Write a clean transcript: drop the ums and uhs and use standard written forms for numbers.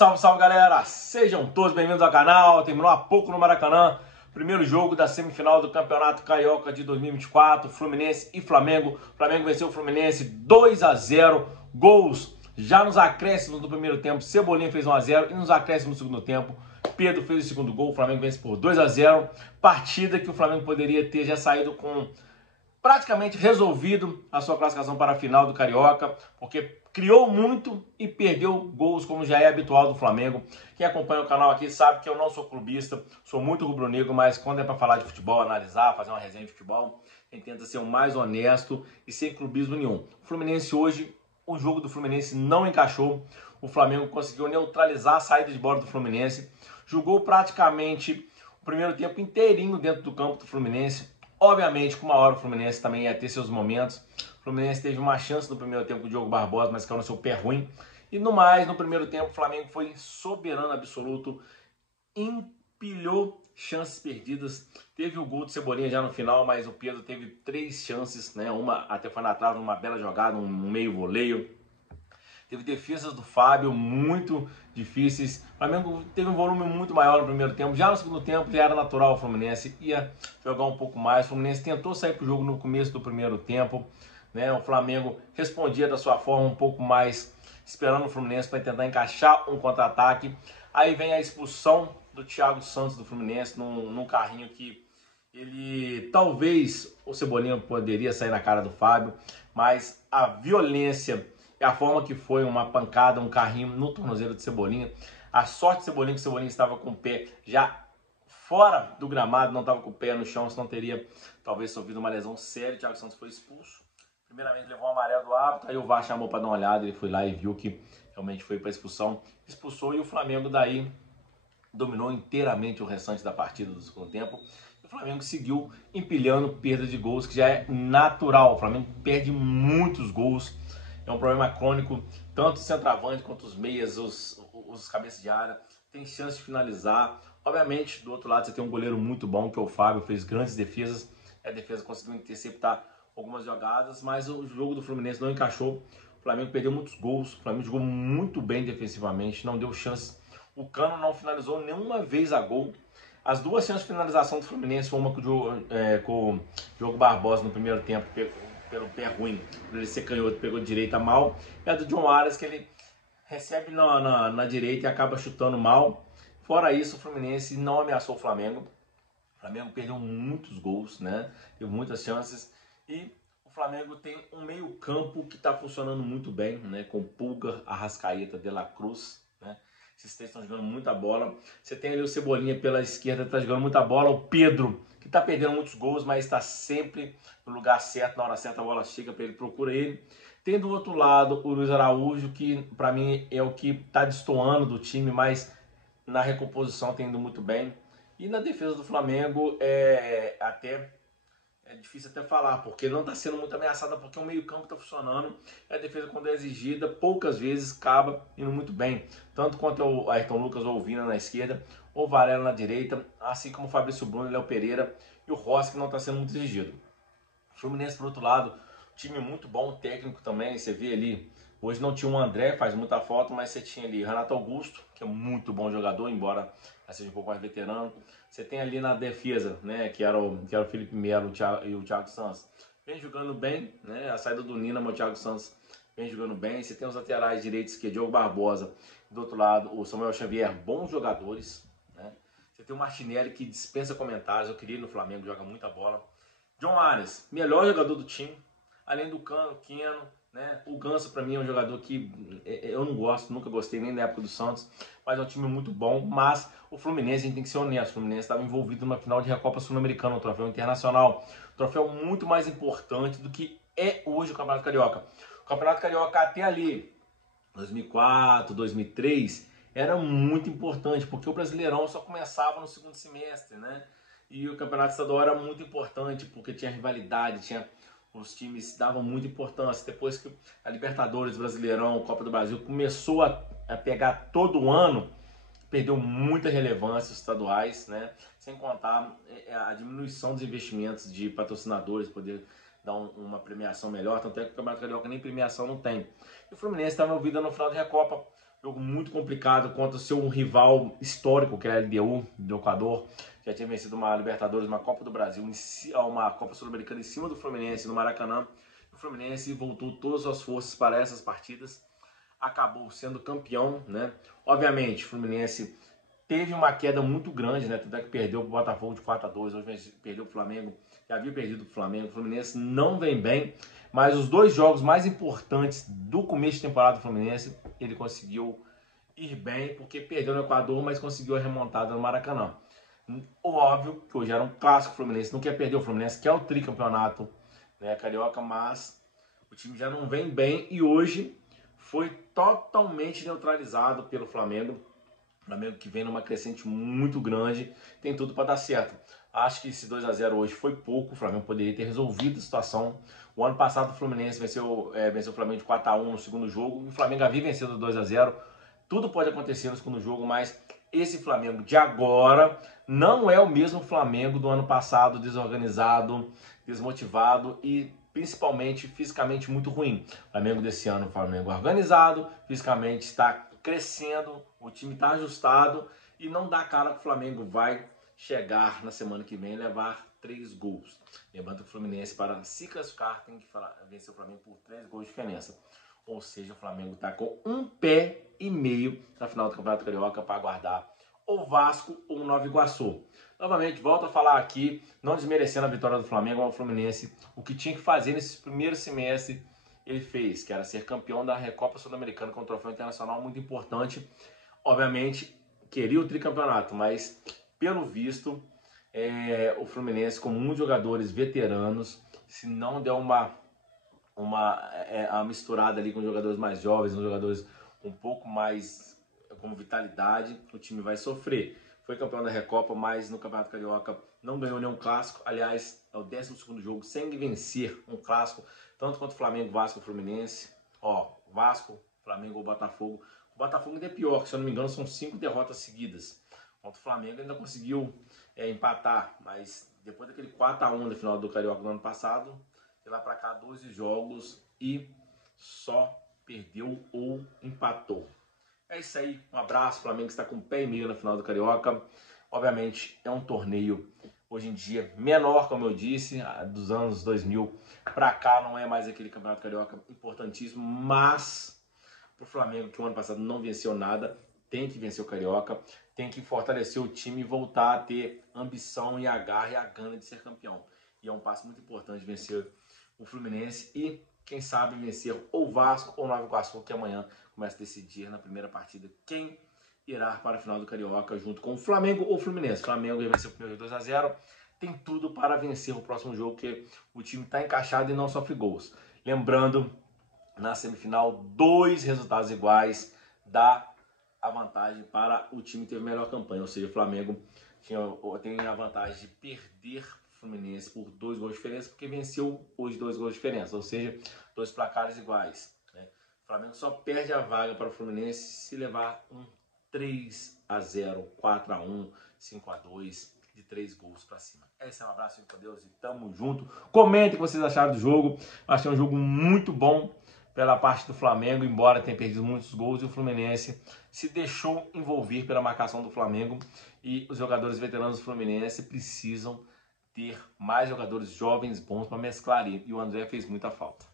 Salve, salve galera! Sejam todos bem-vindos ao canal. Terminou há pouco no Maracanã, primeiro jogo da semifinal do Campeonato Carioca de 2024, Fluminense e Flamengo. O Flamengo venceu o Fluminense 2-0, gols já nos acréscimos do primeiro tempo. Cebolinha fez 1-0 e nos acréscimos do segundo tempo, Pedro fez o segundo gol. O Flamengo vence por 2-0, partida que o Flamengo poderia ter já saído com praticamente resolvido a sua classificação para a final do Carioca, porque criou muito e perdeu gols, como já é habitual do Flamengo. Quem acompanha o canal aqui sabe que eu não sou clubista, sou muito rubro-negro, mas quando é para falar de futebol, analisar, fazer uma resenha de futebol, a gente tenta ser o mais honesto e sem clubismo nenhum. O Fluminense hoje, o jogo do Fluminense não encaixou, o Flamengo conseguiu neutralizar a saída de bola do Fluminense, jogou praticamente o primeiro tempo inteirinho dentro do campo do Fluminense. Obviamente, com uma hora o Fluminense também ia ter seus momentos. O Fluminense teve uma chance no primeiro tempo com o Diogo Barbosa, mas caiu no seu pé ruim. E no mais, no primeiro tempo, o Flamengo foi soberano absoluto, empilhou chances perdidas. Teve o gol de Cebolinha já no final, mas o Pedro teve 3 chances, né? Uma até foi na trave, uma bela jogada, um meio voleio. Teve defesas do Fábio muito difíceis. O Flamengo teve um volume muito maior no primeiro tempo. Já no segundo tempo já era natural, o Fluminense ia jogar um pouco mais. O Fluminense tentou sair para o jogo no começo do primeiro tempo, né? O Flamengo respondia da sua forma um pouco mais, esperando o Fluminense para tentar encaixar um contra-ataque. Aí vem a expulsão do Thiago Santos do Fluminense num carrinho que ele, talvez o Cebolinha poderia sair na cara do Fábio, mas a violência e a forma que foi uma pancada, um carrinho no tornozelo de Cebolinha. A sorte de Cebolinha que o Cebolinha estava com o pé já fora do gramado, não estava com o pé no chão, senão teria talvez sofrido uma lesão séria. O Thiago Santos foi expulso. Primeiramente levou um amarelo do árbitro, aí o VAR chamou para dar uma olhada, ele foi lá e viu que realmente foi para expulsão. Expulsou e o Flamengo daí dominou inteiramente o restante da partida do segundo tempo. O Flamengo seguiu empilhando perda de gols, que já é natural. O Flamengo perde muitos gols. É um problema crônico, tanto o centroavante quanto os meias, os cabeças de área, tem chance de finalizar. Obviamente, do outro lado, você tem um goleiro muito bom, que é o Fábio, fez grandes defesas. A defesa conseguiu interceptar algumas jogadas, mas o jogo do Fluminense não encaixou. O Flamengo perdeu muitos gols, o Flamengo jogou muito bem defensivamente, não deu chance. O Cano não finalizou nenhuma vez a gol. As 2 chances de finalização do Fluminense, uma com o Diogo Barbosa no primeiro tempo, pelo pé ruim, por ele ser canhoto, pegou de direita mal, e a do John Arias, que ele recebe na direita e acaba chutando mal. Fora isso, o Fluminense não ameaçou o Flamengo. O Flamengo perdeu muitos gols, né? Teve muitas chances. E o Flamengo tem um meio campo que está funcionando muito bem, né? Com Pulga, Arrascaeta, De La Cruz, né? Esses 3 estão jogando muita bola. Você tem ali o Cebolinha pela esquerda, está jogando muita bola. O Pedro, que está perdendo muitos gols, mas está sempre no lugar certo, na hora certa a bola chega para ele, procura ele. Tem do outro lado o Luiz Araújo, que para mim é o que está destoando do time, mas na recomposição tem indo muito bem. E na defesa do Flamengo é difícil até falar, porque não está sendo muito ameaçada, porque o meio-campo está funcionando. A defesa, quando é exigida, poucas vezes acaba indo muito bem. Tanto quanto o Ayrton Lucas ou o Vina na esquerda, ou o Varela na direita, assim como o Fabrício Bruno, Léo Pereira e o Rossi, que não está sendo muito exigido. O Fluminense, por outro lado, time muito bom, técnico também. Você vê ali, hoje não tinha um André, faz muita falta, mas você tinha ali Renato Augusto, que é muito bom jogador, embora seja um pouco mais veterano. Você tem ali na defesa, né, que era o Felipe Melo e o Thiago Santos, vem jogando bem, né? A saída do Nina, o Thiago Santos vem jogando bem. Você tem os laterais direitos, que é Diogo Barbosa, do outro lado o Samuel Xavier, bons jogadores, né? Você tem o Martinelli, que dispensa comentários, eu queria ir no Flamengo, joga muita bola. John Arias, melhor jogador do time, além do Cano, Keno, né? O Ganso, para mim, é um jogador que eu não gosto, nunca gostei nem da época do Santos, mas é um time muito bom. Mas o Fluminense, a gente tem que ser honesto, o Fluminense estava envolvido numa final de Recopa Sul-Americana, um troféu internacional, um troféu muito mais importante do que é hoje o Campeonato Carioca. O Campeonato Carioca até ali, 2004, 2003, era muito importante, porque o Brasileirão só começava no segundo semestre, né? E o Campeonato Estadual era muito importante, porque tinha rivalidade, os times davam muita importância. Depois que a Libertadores, Brasileirão, Copa do Brasil começou a pegar todo ano, perdeu muita relevância os estaduais, né? Sem contar a diminuição dos investimentos de patrocinadores, poder dar uma premiação melhor. Tanto é que o Campeonato Carioca nem premiação não tem. E o Fluminense estava envolvido no final de Recopa. Jogo muito complicado contra o seu rival histórico, que é a LDU do Equador. Já tinha vencido uma Libertadores, uma Copa do Brasil, uma Copa Sul-Americana em cima do Fluminense no Maracanã. O Fluminense voltou todas as suas forças para essas partidas. Acabou sendo campeão, né? Obviamente, o Fluminense teve uma queda muito grande, né? Tanto é que perdeu para o Botafogo de 4-2, hoje perdeu para o Flamengo, já havia perdido para o Flamengo. O Fluminense não vem bem, mas os dois jogos mais importantes do começo de temporada do Fluminense, ele conseguiu ir bem, porque perdeu no Equador, mas conseguiu a remontada no Maracanã. Óbvio que hoje era um clássico, o Fluminense não quer perder, o Fluminense quer o tricampeonato, né, carioca, mas o time já não vem bem e hoje foi totalmente neutralizado pelo Flamengo. O Flamengo que vem numa crescente muito grande, tem tudo para dar certo. Acho que esse 2-0 hoje foi pouco, o Flamengo poderia ter resolvido a situação. O ano passado o Fluminense venceu o Flamengo de 4-1 no segundo jogo, e o Flamengo havia vencido 2-0. Tudo pode acontecer no segundo jogo, mas esse Flamengo de agora não é o mesmo Flamengo do ano passado, desorganizado, desmotivado e principalmente fisicamente muito ruim. O Flamengo desse ano é um Flamengo organizado, fisicamente está crescendo, o time está ajustado e não dá cara que o Flamengo vai chegar na semana que vem e levar 3 gols. Lembrando que o Fluminense, para se classificar, tem que vencer o Flamengo por 3 gols de diferença. Ou seja, o Flamengo está com 1,5 pé na final do Campeonato Carioca para aguardar ou Vasco ou Nova Iguaçu. Novamente, volto a falar aqui, não desmerecendo a vitória do Flamengo ao Fluminense. O que tinha que fazer nesse primeiro semestre, ele fez, que era ser campeão da Recopa Sul-Americana com um troféu internacional muito importante. Obviamente, queria o tricampeonato, mas pelo visto, o Fluminense, com muitos jogadores veteranos, se não der uma misturada ali com jogadores mais jovens, com jogadores um pouco mais com vitalidade, o time vai sofrer. Foi campeão da Recopa, mas no Campeonato Carioca não ganhou nenhum clássico. Aliás, é o 12º jogo sem vencer um clássico, tanto quanto Flamengo, Vasco e Fluminense. Vasco, Flamengo ou Botafogo. O Botafogo ainda é pior, que se eu não me engano são 5 derrotas seguidas. Contra o Flamengo ainda conseguiu empatar, mas depois daquele 4-1 da final do Carioca do ano passado, de lá para cá 12 jogos e só perdeu ou empatou. É isso aí, um abraço, o Flamengo está com 1,5 pé na final do Carioca. Obviamente é um torneio hoje em dia menor, como eu disse, dos anos 2000 para cá não é mais aquele Campeonato Carioca importantíssimo, mas para o Flamengo, que o ano passado não venceu nada, tem que vencer o Carioca, tem que fortalecer o time e voltar a ter ambição e a garra e a gana de ser campeão. E é um passo muito importante vencer o Fluminense e, quem sabe, vencer ou Vasco ou Nova Iguaçu, que amanhã começa a decidir na primeira partida quem irá para a final do Carioca junto com o Flamengo ou o Fluminense. O Flamengo já venceu o primeiro 2-0, tem tudo para vencer o próximo jogo, porque o time está encaixado e não sofre gols. Lembrando, na semifinal, 2 resultados iguais dá a vantagem para o time que teve melhor campanha, ou seja, o Flamengo tem a vantagem de perder o Fluminense por 2 gols de diferença, porque venceu os 2 gols de diferença, ou seja, 2 placares iguais, né? O Flamengo só perde a vaga para o Fluminense se levar um 3-0, 4-1, 5-2, de 3 gols para cima. Esse é um abraço, com Deus, e tamo junto. Comentem o que vocês acharam do jogo. Achei um jogo muito bom pela parte do Flamengo, embora tenha perdido muitos gols, e o Fluminense se deixou envolver pela marcação do Flamengo, e os jogadores veteranos do Fluminense precisam ter mais jogadores jovens bons para mesclar, e o André fez muita falta.